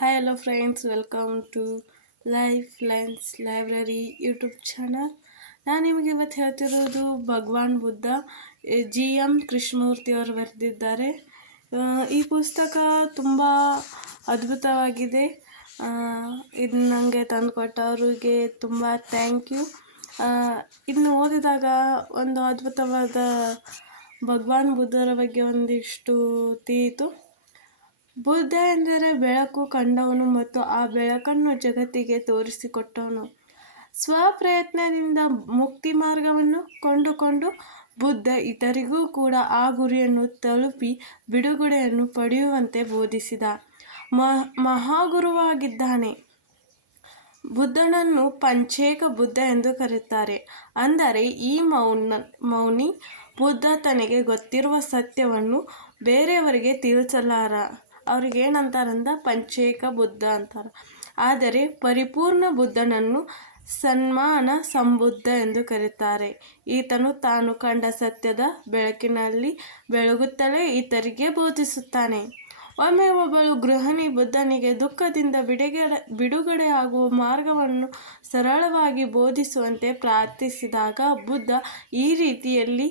Hi, hello friends, welcome to life lines library YouTube channel. ನಾನು ನಿಮಗೆ ಇವತ್ತು ಹೇಳ್ತಿರೋದು ಭಗವಾನ್ ಬುದ್ಧ GM ಕೃಷ್ಣಮೂರ್ತಿ ಅವರು ಬರೆದಿದ್ದಾರೆ. ಈ ಪುಸ್ತಕ ತುಂಬ ಅದ್ಭುತವಾಗಿದೆ. ಇದು ನನಗೆ ತಂದುಕೊಟ್ಟವ್ರಿಗೆ ತುಂಬ ಥ್ಯಾಂಕ್ ಯು. ಇದನ್ನು ಓದಿದಾಗ ಒಂದು ಅದ್ಭುತವಾದ ಭಗವಾನ್ ಬುದ್ಧರ ಬಗ್ಗೆ ಒಂದಿಷ್ಟು ತಿಳಿಯಿತು. ಬುದ್ಧ ಎಂದರೆ ಬೆಳಕು ಕಂಡವನು ಮತ್ತು ಆ ಬೆಳಕನ್ನು ಜಗತ್ತಿಗೆ ತೋರಿಸಿಕೊಟ್ಟವನು. ಸ್ವಪ್ರಯತ್ನದಿಂದ ಮುಕ್ತಿ ಮಾರ್ಗವನ್ನು ಕೊಂಡುಕೊಂಡು ಬುದ್ಧ ಇತರಿಗೂ ಕೂಡ ಆ ಗುರಿಯನ್ನು ತಲುಪಿ ಬಿಡುಗಡೆಯನ್ನು ಪಡೆಯುವಂತೆ ಬೋಧಿಸಿದ ಮಹಾಗುರುವಾಗಿದ್ದಾನೆ. ಬುದ್ಧನನ್ನು ಪಂಚೇಕ ಬುದ್ಧ ಎಂದು ಕರೆಯುತ್ತಾರೆ. ಅಂದರೆ ಈ ಮೌನಿ ಬುದ್ಧ ತನಗೆ ಗೊತ್ತಿರುವ ಸತ್ಯವನ್ನು ಬೇರೆಯವರಿಗೆ ತಿಳಿಸಲಾರ. ಅವ್ರಿಗೆ ಏನಂತಾರಂದ ಪಂಚೇಕ ಬುದ್ಧ ಅಂತಾರೆ. ಆದರೆ ಪರಿಪೂರ್ಣ ಬುದ್ಧನನ್ನು ಸನ್ಮಾನ ಸಂಬುದ್ಧ ಎಂದು ಕರೆಯುತ್ತಾರೆ. ಈತನು ತಾನು ಕಂಡ ಸತ್ಯದ ಬೆಳಕಿನಲ್ಲಿ ಬೆಳಗುತ್ತಲೇ ಇತರಿಗೆ ಬೋಧಿಸುತ್ತಾನೆ. ಒಮ್ಮೆ ಒಬ್ಬಳು ಗೃಹಿಣಿ ಬುದ್ಧನಿಗೆ ದುಃಖದಿಂದ ಬಿಡುಗಡೆಯಾಗುವ ಮಾರ್ಗವನ್ನು ಸರಳವಾಗಿ ಬೋಧಿಸುವಂತೆ ಪ್ರಾರ್ಥಿಸಿದಾಗ ಬುದ್ಧ ಈ ರೀತಿಯಲ್ಲಿ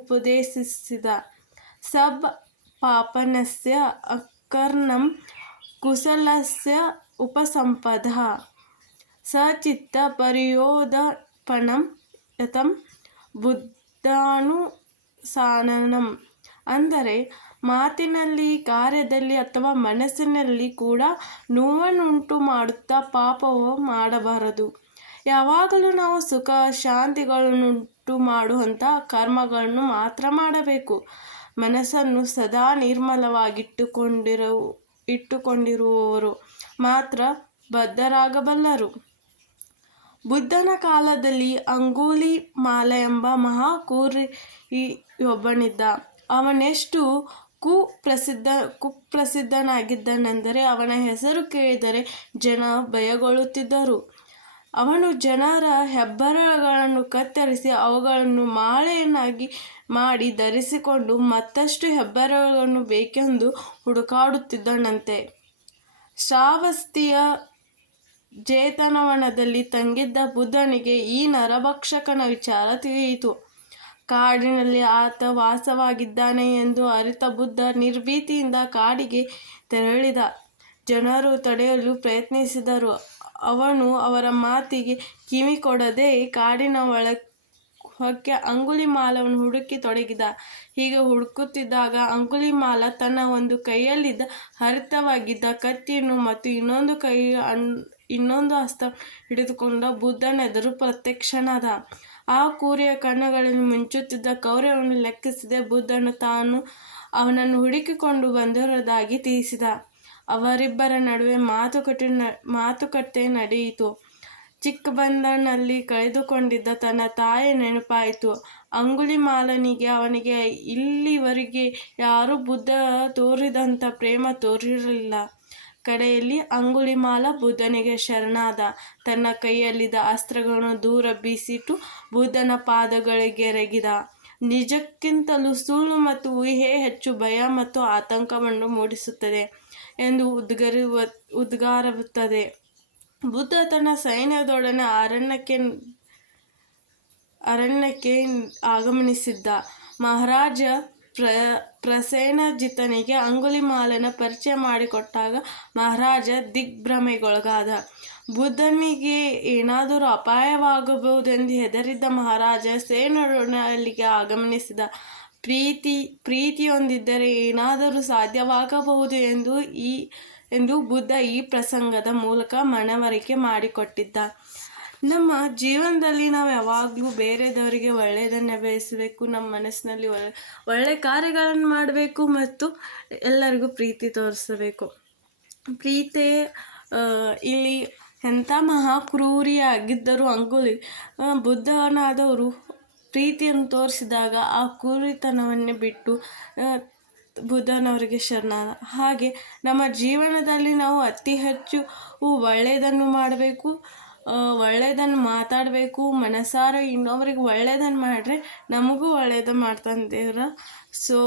ಉಪದೇಶಿಸಿದ. ಸಬ್ ಪಾಪನಸ್ಯ ಅಕರ್ಣಂ ಕುಶಲಸ್ಯ ಉಪಸಂಪದಃ ಸಚಿತ್ತ ಪರ್ಯೋದಪನಂ ಯತಂ ಬುದ್ಧಾನುಸಾನನಂ. ಅಂದರೆ ಮಾತಿನಲ್ಲಿ, ಕಾರ್ಯದಲ್ಲಿ ಅಥವಾ ಮನಸ್ಸಿನಲ್ಲಿ ಕೂಡ ನೋವನ್ನುಂಟು ಮಾಡುತ್ತಾ ಪಾಪವು ಮಾಡಬಾರದು. ಯಾವಾಗಲೂ ನಾವು ಸುಖ ಶಾಂತಿಗಳನ್ನುಂಟು ಮಾಡುವಂಥ ಕರ್ಮಗಳನ್ನು ಮಾತ್ರ ಮಾಡಬೇಕು. ಮನಸ್ಸನ್ನು ಸದಾ ನಿರ್ಮಲವಾಗಿಟ್ಟುಕೊಂಡಿರುವವರು ಮಾತ್ರ ಬದ್ಧರಾಗಬಲ್ಲರು. ಬುದ್ಧನ ಕಾಲದಲ್ಲಿ ಅಂಗುಲಿ ಮಾಲ ಎಂಬ ಮಹಾಕೂರಿಯೊಬ್ಬನಿದ್ದ. ಅವನೆಷ್ಟು ಕುಪ್ರಸಿದ್ಧನಾಗಿದ್ದನೆಂದರೆ ಅವನ ಹೆಸರು ಕೇಳಿದರೆ ಜನ ಭಯಗೊಳ್ಳುತ್ತಿದ್ದರು. ಅವನು ಜನರ ಹೆಬ್ಬೆರಳುಗಳನ್ನು ಕತ್ತರಿಸಿ ಅವುಗಳನ್ನು ಮಾಲೆಯನ್ನಾಗಿ ಮಾಡಿ ಧರಿಸಿಕೊಂಡು ಮತ್ತಷ್ಟು ಹೆಬ್ಬೆರಳುಗಳನ್ನು ಬೇಕೆಂದು ಹುಡುಕಾಡುತ್ತಿದ್ದನಂತೆ. ಶ್ರಾವಸ್ತಿಯ ಜೇತನವನದಲ್ಲಿ ತಂಗಿದ್ದ ಬುದ್ಧನಿಗೆ ಈ ನರಭಕ್ಷಕನ ವಿಚಾರ ತಿಳಿಯಿತು. ಕಾಡಿನಲ್ಲಿ ಆತ ವಾಸವಾಗಿದ್ದಾನೆ ಎಂದು ಅರಿತ ಬುದ್ಧ ನಿರ್ಭೀತಿಯಿಂದ ಕಾಡಿಗೆ ತೆರಳಿದ. ಜನರು ತಡೆಯಲು ಪ್ರಯತ್ನಿಸಿದರು. ಅವನು ಅವರ ಮಾತಿಗೆ ಕಿವಿ ಕೊಡದೆ ಕಾಡಿನ ಹೊಕ್ಕೆ ಅಂಗುಲಿಮಾಲವನ್ನು ಹುಡುಕಿ ತೊಡಗಿದ. ಹೀಗೆ ಹುಡುಕುತ್ತಿದ್ದಾಗ ಅಂಗುಲಿಮಾಲ ತನ್ನ ಒಂದು ಕೈಯಲ್ಲಿದ್ದ ಹರಿತವಾಗಿದ್ದ ಕತ್ತಿಯನ್ನು ಮತ್ತು ಇನ್ನೊಂದು ಹಸ್ತ ಹಿಡಿದುಕೊಂಡು ಬುದ್ಧನೆದುರು ಪ್ರತ್ಯಕ್ಷನಾದ. ಆ ಕೂರಿಯ ಕಣ್ಣುಗಳಲ್ಲಿ ಮಿಂಚುತ್ತಿದ್ದ ಕ್ರೌರ್ಯವನ್ನು ಲೆಕ್ಕಿಸದೆ ಬುದ್ಧನು ತಾನು ಅವನನ್ನು ಹುಡುಕಿಕೊಂಡು ಬಂದಿರುವುದಾಗಿ ತಿಳಿಸಿದ. ಅವರಿಬ್ಬರ ನಡುವೆ ಮಾತುಕತೆ ನಡೆಯಿತು. ಚಿಕ್ಕಬಂದರ್ನಲ್ಲಿ ಕಳೆದುಕೊಂಡಿದ್ದ ತನ್ನ ತಾಯಿಯ ನೆನಪಾಯಿತು ಅಂಗುಲಿಮಾಲನಿಗೆ. ಅವನಿಗೆ ಇಲ್ಲಿವರೆಗೆ ಯಾರೂ ಬುದ್ಧ ತೋರಿದಂಥ ಪ್ರೇಮ ತೋರಿರಲಿಲ್ಲ. ಕಡೆಯಲ್ಲಿ ಅಂಗುಲಿಮಾಲ ಬುದ್ಧನಿಗೆ ಶರಣಾದ. ತನ್ನ ಕೈಯಲ್ಲಿದ್ದ ಅಸ್ತ್ರಗಳನ್ನು ದೂರ ಬೀಸಿಟ್ಟು ಬುದ್ಧನ ಪಾದಗಳಿಗೆರಗಿದ. ನಿಜಕ್ಕಿಂತಲೂ ಸುಳ್ಳು ಮತ್ತು ಊಹೆ ಹೆಚ್ಚು ಭಯ ಮತ್ತು ಆತಂಕವನ್ನು ಮೂಡಿಸುತ್ತದೆ ಎಂದು ಉದ್ಗಾರವಿರುತ್ತದೆ. ಬುದ್ಧ ತನ್ನ ಸೈನ್ಯದೊಡನೆ ಅರಣ್ಯಕ್ಕೆ ಆಗಮನಿಸಿದ್ದ. ಮಹಾರಾಜ ಪ್ರಸೇನಜಿತನಿಗೆ ಅಂಗುಲಿಮಾಲನ ಪರಿಚಯ ಮಾಡಿಕೊಟ್ಟಾಗ ಮಹಾರಾಜ ದಿಗ್ಭ್ರಮೆಗೊಳಗಾದ. ಬುದ್ಧನಿಗೆ ಏನಾದರೂ ಅಪಾಯವಾಗಬಹುದೆಂದು ಹೆದರಿದ್ದ ಮಹಾರಾಜ ಸೇನರೊಡನೆ ಅಲ್ಲಿಗೆ ಆಗಮನಿಸಿದ. ಪ್ರೀತಿಯೊಂದಿದ್ದರೆ ಏನಾದರೂ ಸಾಧ್ಯವಾಗಬಹುದು ಎಂದು ಬುದ್ಧ ಈ ಪ್ರಸಂಗದ ಮೂಲಕ ಮನವರಿಕೆ ಮಾಡಿಕೊಟ್ಟಿದ್ದ. ನಮ್ಮ ಜೀವನದಲ್ಲಿ ನಾವು ಯಾವಾಗಲೂ ಬೇರೆದವರಿಗೆ ಒಳ್ಳೆಯದನ್ನು ಬಯಸಬೇಕು. ನಮ್ಮ ಮನಸ್ಸಿನಲ್ಲಿ ಒಳ್ಳೆಯ ಕಾರ್ಯಗಳನ್ನು ಮಾಡಬೇಕು ಮತ್ತು ಎಲ್ಲರಿಗೂ ಪ್ರೀತಿ ತೋರಿಸಬೇಕು. ಪ್ರೀತಿ ಇಲ್ಲಿ ಎಂಥ ಮಹಾಕ್ರೂರಿಯಾಗಿದ್ದರೂ ಬುದ್ಧನಾದವರು ಪ್ರೀತಿಯನ್ನು ತೋರಿಸಿದಾಗ ಆ ಕ್ರೂರಿತನವನ್ನೇ ಬಿಟ್ಟು ಬುದ್ಧನವರಿಗೆ ಶರಣಾದ. ಹಾಗೆ ನಮ್ಮ ಜೀವನದಲ್ಲಿ ನಾವು ಅತಿ ಹೆಚ್ಚು ಒಳ್ಳೆಯದನ್ನು ಮಾಡಬೇಕು. ಒಳ್ಳೆಯದನ್ನು ಮಾತಾಡಬೇಕು, ಮನಸಾರೆ ಇನ್ನೊಬ್ರಿಗೆ ಒಳ್ಳೆಯದನ್ನು ಮಾಡಿದ್ರೆ ನಮಗೂ ಒಳ್ಳೆಯದು ಮಾಡ್ತಾನೆ ದೇವ್ರು. ಸೊ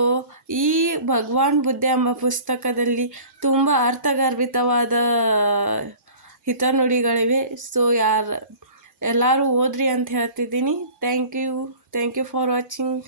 ಈ ಭಗವಾನ್ ಬುದ್ಧ ಎಂಬ ಪುಸ್ತಕದಲ್ಲಿ ತುಂಬ ಅರ್ಥಗರ್ಭಿತವಾದ ಹಿತನುಡಿಗಳಿವೆ. ಸೊ ಎಲ್ಲರೂ ಓದ್ರಿ ಅಂತ ಹೇಳ್ತಿದ್ದೀನಿ. Thank you for watching.